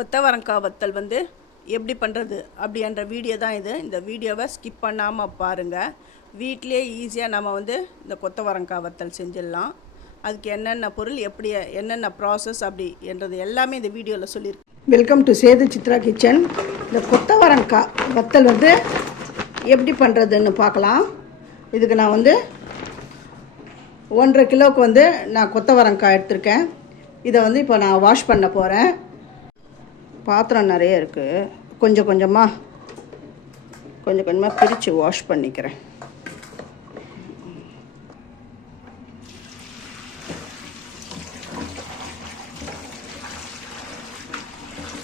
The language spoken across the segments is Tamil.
கொத்தவரங்காய் வத்தல் வந்து எப்படி பண்ணுறது அப்படின்ற வீடியோ தான் இது. இந்த வீடியோவை ஸ்கிப் பண்ணாமல் பாருங்கள் வீட்டிலே ஈஸியாக நம்ம வந்து இந்த கொத்தவரங்காய் வத்தல் செஞ்சிடலாம். அதுக்கு என்னென்ன பொருள் எப்படி என்னென்ன ப்ராசஸ் அப்படி என்றது எல்லாமே இந்த வீடியோவில் சொல்லியிருக்கேன். Welcome to Sethu Chitra kitchen இந்த கொத்தவரங்காய் வத்தல் வந்து எப்படி பண்ணுறதுன்னு பார்க்கலாம். இதுக்கு நான் வந்து ஒன்றரை கிலோவுக்கு வந்து நான் கொத்தவரங்காய் எடுத்திருக்கேன். இதை வந்து இப்போ நான் வாஷ் பண்ண போகிறேன் பாத்திரம் நிறைய இருக்குது கொஞ்சம் கொஞ்சமாக கொஞ்சம் கொஞ்சமாக பிரித்து வாஷ் பண்ணிக்கிறேன்.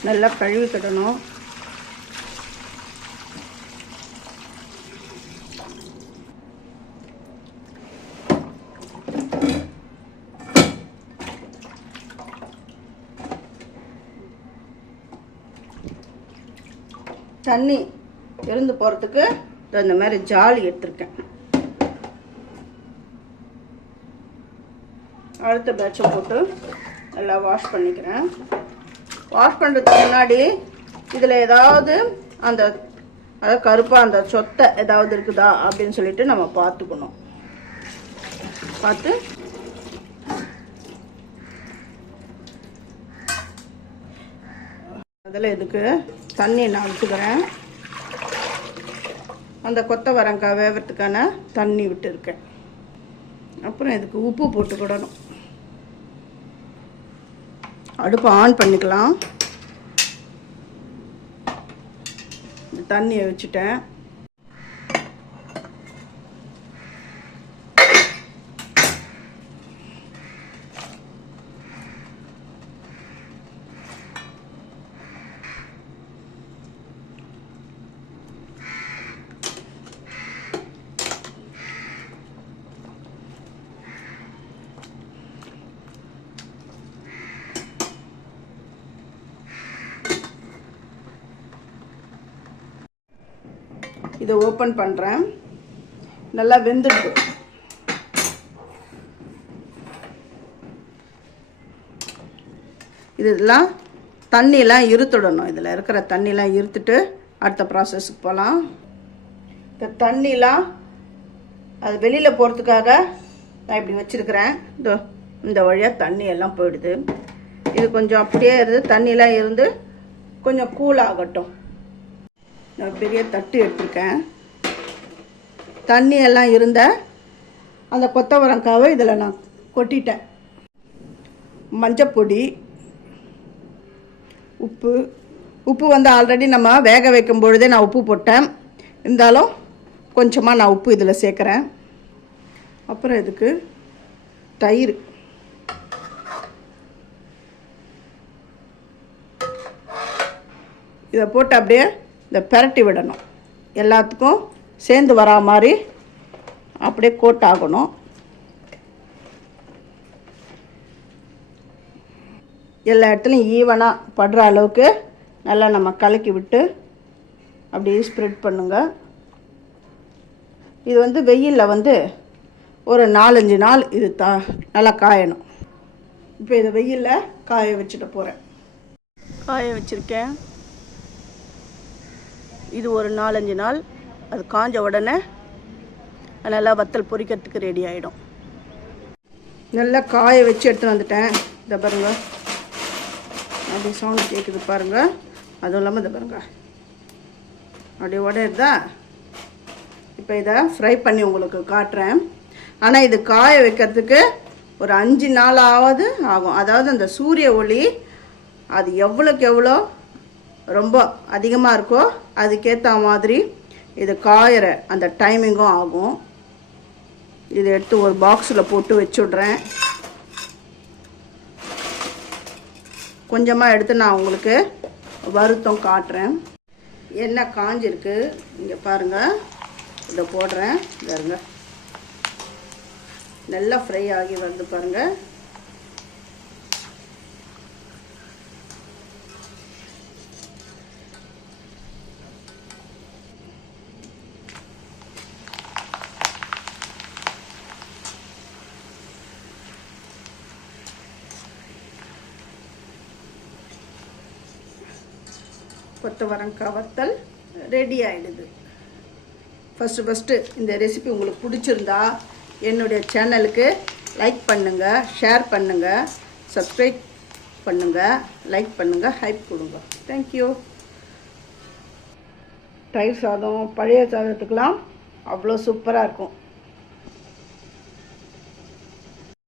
நல்லா கழுவிக்கிடணும். தண்ணி இருந்து போகிறதுக்கு இந்த மாதிரி ஜாலி எடுத்திருக்கேன். அடுத்த பேட்சை போட்டு நல்லா வாஷ் பண்ணிக்கிறேன். வாஷ் பண்ணுறதுக்கு முன்னாடி இதில் ஏதாவது அந்த அதாவது கருப்பாக அந்த சொத்தை ஏதாவது இருக்குதா அப்படின்னு சொல்லிட்டு நம்ம பார்த்துக்கணும். பார்த்து அதில் இதுக்கு தண்ணி நான் விட்டுக்கிறேன் அந்த கொத்தவரங்காய் வேகிறதுக்கான தண்ணி விட்டுருக்கேன். அப்புறம் இதுக்கு உப்பு போட்டுக்கிடணும் அடுப்பை ஆன் பண்ணிக்கலாம். தண்ணியை வச்சுட்டேன். இதை ஓப்பன் பண்ணுறேன் நல்லா வெந்துடுது. இதெல்லாம் தண்ணியெலாம் இருத்துடணும். இதில் இருக்கிற தண்ணியெலாம் இருத்துட்டு அடுத்த ப்ராசஸ்க்கு போகலாம். இந்த தண்ணிலாம் அது வெளியில் போகிறதுக்காக நான் இப்படி வச்சுருக்கிறேன். இந்த இந்த வழியாக தண்ணி எல்லாம் போயிடுது. இது கொஞ்சம் அப்படியே இருந்து தண்ணியெலாம் இருந்து கொஞ்சம் கூல் ஆகட்டும். நான் பெரிய தட்டு எடுத்திருக்கேன். தண்ணி எல்லாம் இருந்த அந்த கொத்தவரங்காவை இதில் நான் கொட்டிட்டேன். மஞ்சப்பொடி உப்பு உப்பு வந்து ஆல்ரெடி நம்ம வேக வைக்கும் பொழுதே நான் உப்பு போட்டேன். இருந்தாலும் கொஞ்சமாக நான் உப்பு இதில் சேர்க்குறேன். அப்புறம் இதுக்கு தயிர். இதை போட்டு அப்படியே இந்த பெரட்டி விடணும். எல்லாத்துக்கும் சேர்ந்து வரா மாதிரி அப்படியே கோட் ஆகணும். எல்லா இடத்துலையும் ஈவனாக படுற அளவுக்கு நல்லா நம்ம கலக்கி விட்டு அப்படியே ஸ்ப்ரெட் பண்ணுங்கள் இது வந்து வெயிலில் வந்து ஒரு நாலஞ்சு நாள் இது தா நல்லா காயணும். இப்போ இதை வெயிலில் காய வச்சுட்டு போகிறேன் காய வச்சுருக்கேன். இது ஒரு நாலஞ்சு நாள். அது காஞ்ச உடனே நல்லா வத்தல் பொரிக்கிறதுக்கு ரெடி ஆகிடும் நல்லா காய வச்சு எடுத்துன்னு வந்துட்டேன். இதை பாருங்க. அப்படி சவுண்ட் கேட்குது பாருங்க. அதுவும் இல்லாமல் இதை பாருங்க. அப்படி உடையுதா? இப்போ இதை ஃப்ரை பண்ணி உங்களுக்கு காட்டுறேன். ஆனால் இது காய வைக்கிறதுக்கு ஒரு அஞ்சு நாளாவது ஆகும். அதாவது அந்த சூரிய ஒளி அது எவ்வளோக்கு எவ்வளோ? ரொம்ப அதிகமாக இருக்கோ அதுக்கேற்ற மாதிரி இது காயிற அந்த டைமிங்கும் ஆகும். இதை எடுத்து ஒரு பாக்ஸில் போட்டு வச்சுட்றேன். கொஞ்சமாக எடுத்து நான் உங்களுக்கு வருத்தம் காட்டுறேன். எண்ணெய் காஞ்சிருக்கு? இங்கே பாருங்கள் இதை போடுறேன். பாருங்கள் நல்லா ஃப்ரை ஆகி வருது பாருங்கள் கொத்தவரங்காய் வத்தல் ரெடி ஆகிடுது ஃபஸ்ட்டு ஃபஸ்ட்டு இந்த ரெசிபி உங்களுக்கு பிடிச்சிருந்தா என்னுடைய சேனலுக்கு லைக் பண்ணுங்கள் ஷேர் பண்ணுங்கள் சப்ஸ்கிரைப் பண்ணுங்கள் லைக் பண்ணுங்கள் ஹைப் கொடுங்க. தேங்க்யூ தயிர் சாதம் பழைய சாதத்துக்கெலாம் அவ்வளோ சூப்பராக இருக்கும்.